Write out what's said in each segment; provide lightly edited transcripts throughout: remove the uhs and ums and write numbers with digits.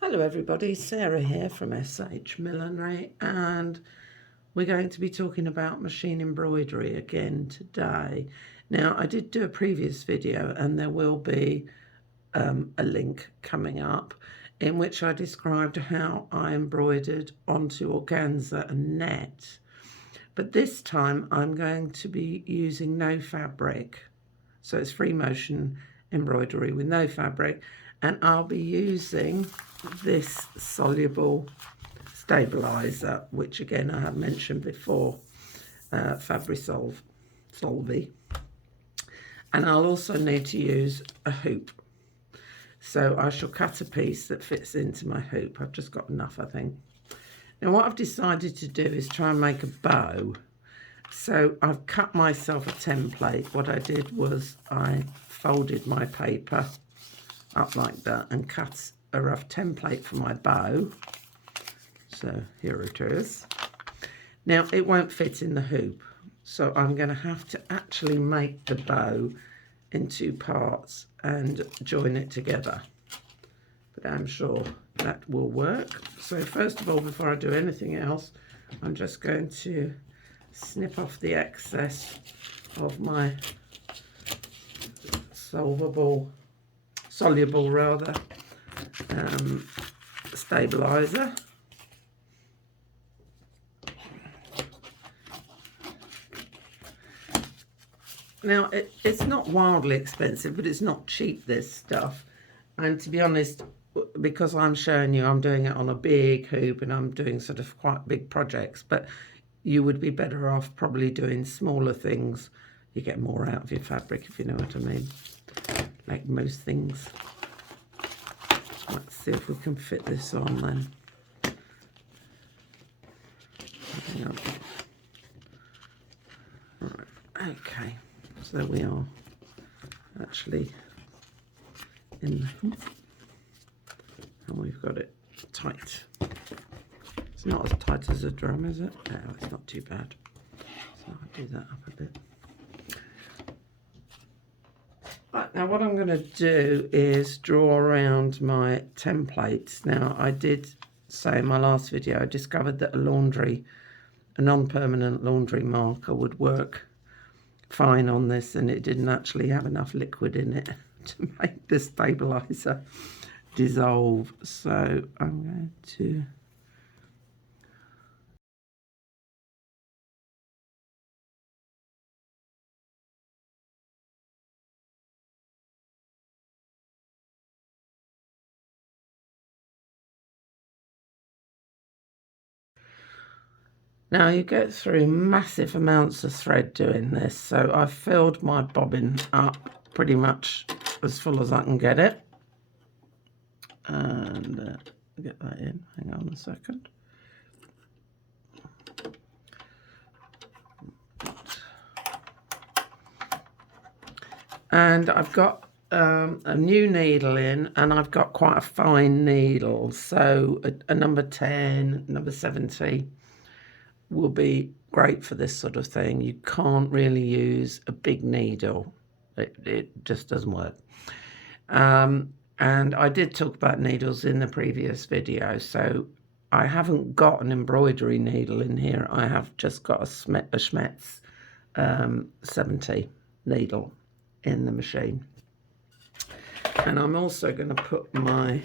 Hello everybody, Sarah here from SH Millinery, and we're going to be talking about machine embroidery again today. Now, I did do a previous video and there will be a link coming up in which I described how I embroidered onto organza and net. But this time I'm going to be using no fabric. So it's free motion embroidery with no fabric, and I'll be using this soluble stabilizer, which again I have mentioned before, Solvi. And I'll also need to use a hoop. So I shall cut a piece that fits into my hoop. I've just got enough, I think. Now what I've decided to do is try and make a bow. So I've cut myself a template. What I did was I folded my paper up like that and cut a rough template for my bow. So here it is. Now it won't fit in the hoop, so I'm going to have to actually make the bow in two parts and join it together. But I'm sure that will work. So first of all, before I do anything else, I'm just going to snip off the excess of my soluble stabilizer. Now it's not wildly expensive, but it's not cheap, this stuff. And to be honest, because I'm showing you I'm doing it on a big hoop and I'm doing sort of quite big projects, but you would be better off probably doing smaller things. You get more out of your fabric, if you know what I mean, like most things. Let's see if we can fit this on then. Right, okay, so we are actually in the hoop and we've got it tight. It's not as tight as a drum, is it? No, it's not too bad. So I'll do that up a bit. Right, now what I'm going to do is draw around my templates. Now I did say in my last video I discovered that a non-permanent laundry marker would work fine on this, and it didn't actually have enough liquid in it to make the stabilizer dissolve. So I'm going to now you get through massive amounts of thread doing this, so I've filled my bobbin up pretty much as full as I can get it. And get that in, hang on a second. And I've got a new needle in, and I've got quite a fine needle, so a number 10, number 70 will be great for this sort of thing. You can't really use a big needle. It just doesn't work. And I did talk about needles in the previous video, so I haven't got an embroidery needle in here. I have just got a Schmetz 70 needle in the machine. And I'm also going to put my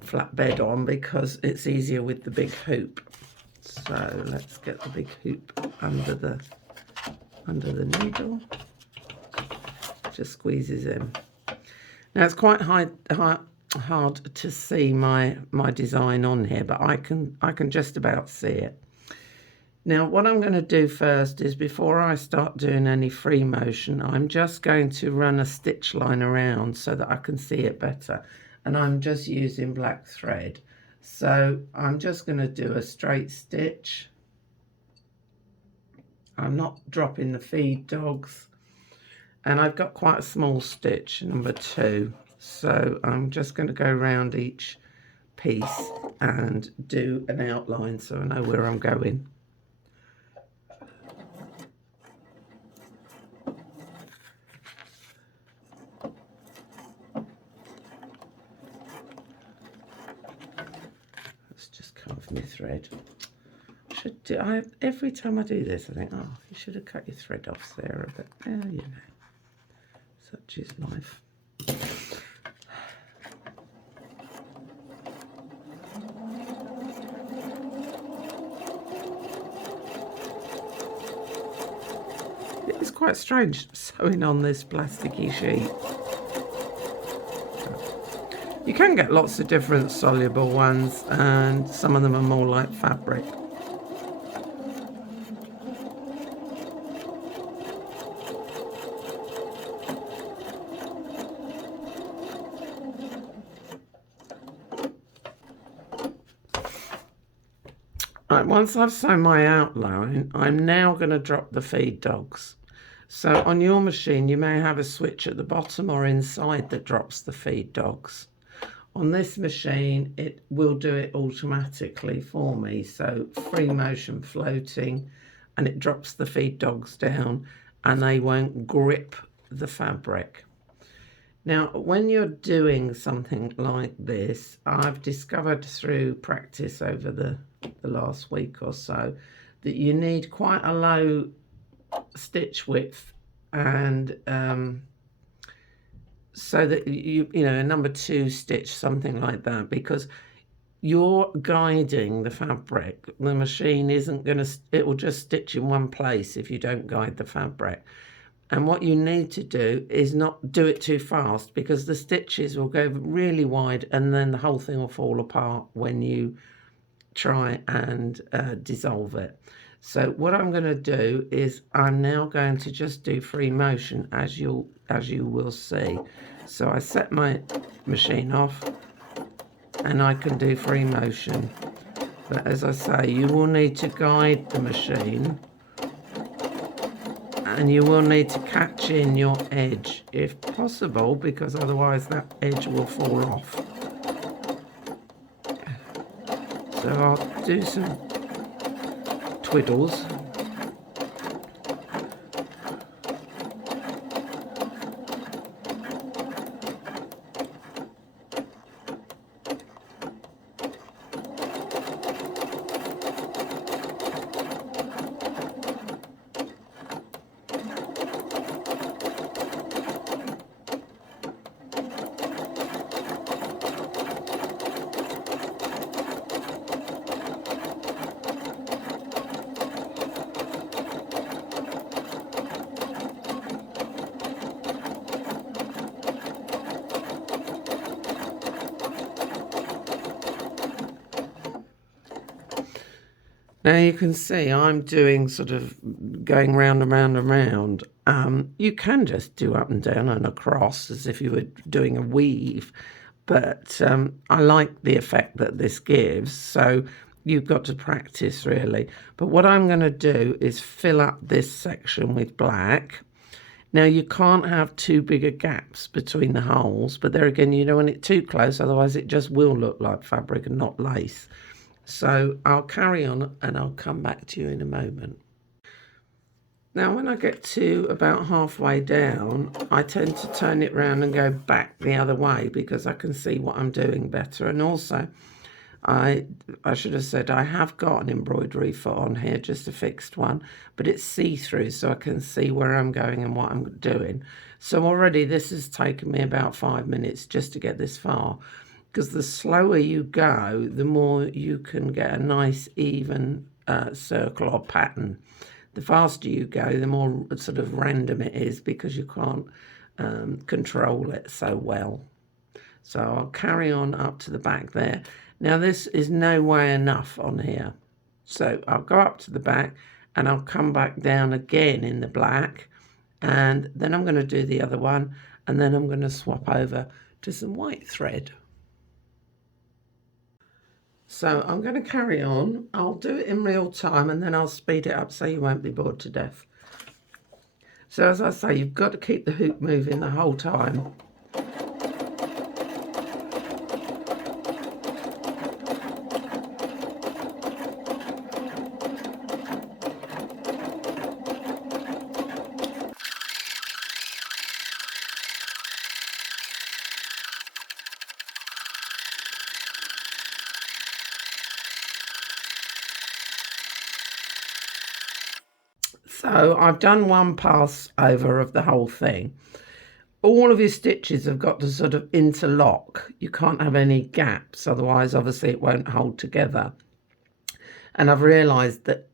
flat bed on because it's easier with the big hoop. So let's get the big hoop under the needle. Just squeezes in. Now it's quite hard to see my design on here, but I can just about see it. Now what I'm going to do first is, before I start doing any free motion, I'm just going to run a stitch line around so that I can see it better. And I'm just using black thread. So I'm just going to do a straight stitch. I'm not dropping the feed dogs. And I've got quite a small stitch, number 2. So I'm just going to go around each piece and do an outline so I know where I'm going. thread. Every time I do this, I think, oh, you should have cut your thread off, Sarah, but you know, such is life. It's quite strange sewing on this plasticky sheet. You can get lots of different soluble ones, and some of them are more like fabric. Right, once I've sewn my outline, I'm now going to drop the feed dogs. So on your machine, you may have a switch at the bottom or inside that drops the feed dogs. On this machine, it will do it automatically for me. So free motion floating, and it drops the feed dogs down and they won't grip the fabric. Now, when you're doing something like this, I've discovered through practice over the last week or so that you need quite a low stitch width, and so that you know, a number 2 stitch, something like that, because you're guiding the fabric. The machine isn't going to, it will just stitch in one place if you don't guide the fabric. And what you need to do is not do it too fast, because the stitches will go really wide and then the whole thing will fall apart when you try and dissolve it. So what I'm going to do is I'm now going to just do free motion, as you will see. So I set my machine off and I can do free motion. But as I say, you will need to guide the machine, and you will need to catch in your edge if possible, because otherwise that edge will fall off. So I'll do some twiddles. Now you can see I'm doing sort of going round and round and round. You can just do up and down and across as if you were doing a weave, but I like the effect that this gives, so you've got to practice really. But what I'm going to do is fill up this section with black. Now you can't have too big a gaps between the holes, but there again, you don't want it too close, otherwise it just will look like fabric and not lace. So I'll carry on and I'll come back to you in a moment. Now when I get to about halfway down, I tend to turn it round and go back the other way, because I can see what I'm doing better. And also, I should have said I have got an embroidery foot on here, just a fixed one, but it's see-through, so I can see where I'm going and what I'm doing. So already this has taken me about 5 minutes just to get this far, because the slower you go, the more you can get a nice even circle or pattern. The faster you go, the more sort of random it is, because you can't control it so well. So I'll carry on up to the back there. Now this is no way enough on here. So I'll go up to the back and I'll come back down again in the black, and then I'm going to do the other one, and then I'm going to swap over to some white thread. So I'm going to carry on. I'll do it in real time and then I'll speed it up so you won't be bored to death. So as I say, you've got to keep the hoop moving the whole time. So I've done one pass over of the whole thing. All of your stitches have got to sort of interlock. You can't have any gaps, otherwise obviously it won't hold together. And I've realised that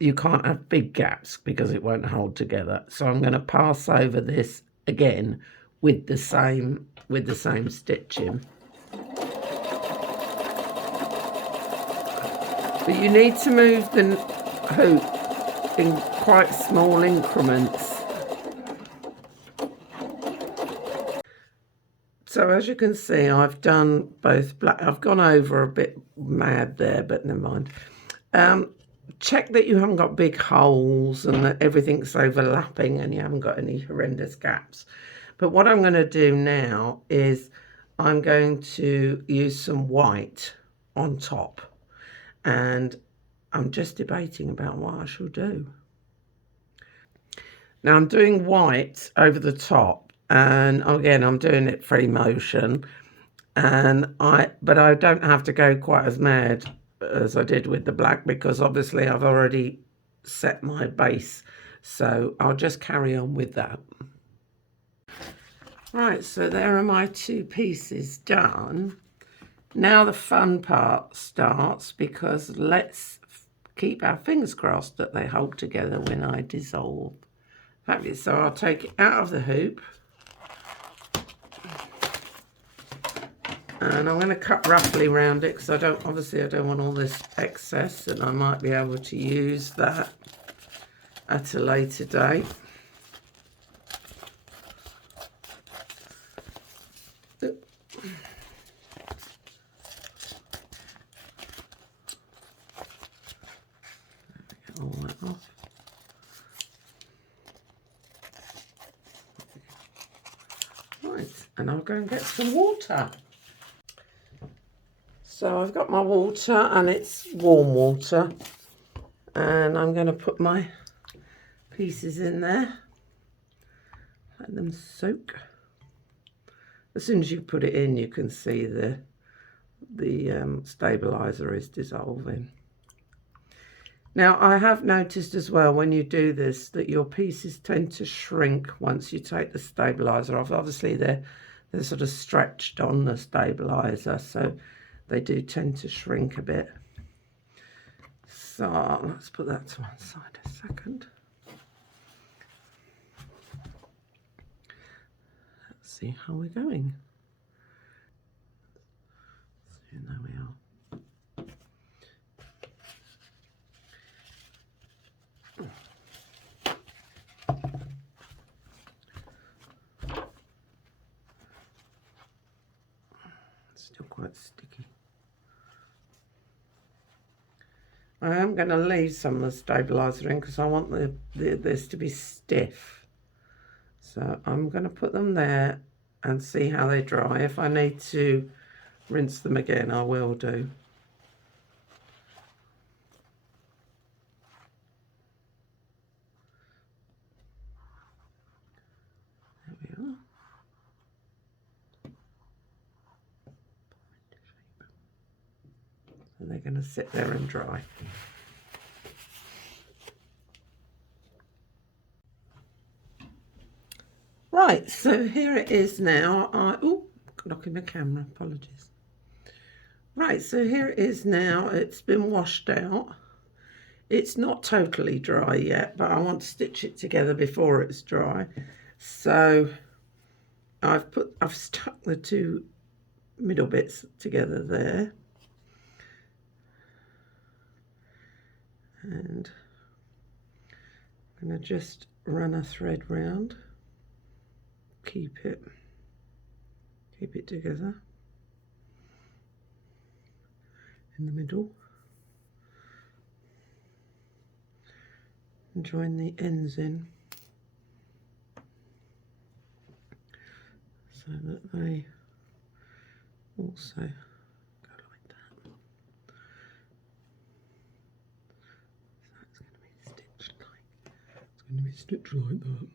you can't have big gaps because it won't hold together. So I'm going to pass over this again with the same stitching. But you need to move the hoop in quite small increments. So as you can see, I've done both black. I've gone over a bit mad there, but never mind. Check that you haven't got big holes and that everything's overlapping and you haven't got any horrendous gaps. But what I'm going to do now is I'm going to use some white on top. And I'm just debating about what I shall do. Now I'm doing white over the top, and again I'm doing it free motion, but I don't have to go quite as mad as I did with the black because obviously I've already set my base, so I'll just carry on with that. Right, so there are my two pieces done. Now the fun part starts, because let's keep our fingers crossed that they hold together when I dissolve. Fabulous. So I'll take it out of the hoop. And I'm going to cut roughly around it because I don't want all this excess, and I might be able to use that at a later date. All that off. Right, and I'll go and get some water. So I've got my water, and it's warm water, and I'm going to put my pieces in there, let them soak. As soon as you put it in, you can see the stabilizer is dissolving. Now I have noticed as well when you do this that your pieces tend to shrink once you take the stabilizer off. Obviously they're sort of stretched on the stabilizer, so they do tend to shrink a bit. So let's put that to one side a second. Let's see how we're going. So there we are. Still quite sticky. I am going to leave some of the stabilizer in because I want this to be stiff. So I'm going to put them there and see how they dry. If I need to rinse them again, I will do. There we are. And they're going to sit there and dry. Right, so here it is now. Oh, knocking the camera, apologies. Right, so here it is now. It's been washed out. It's not totally dry yet, but I want to stitch it together before it's dry. So I've stuck the two middle bits together there. And I'm going to just run a thread round, keep it together in the middle, and join the ends in so that they also go like that. So it's going to be stitched like that.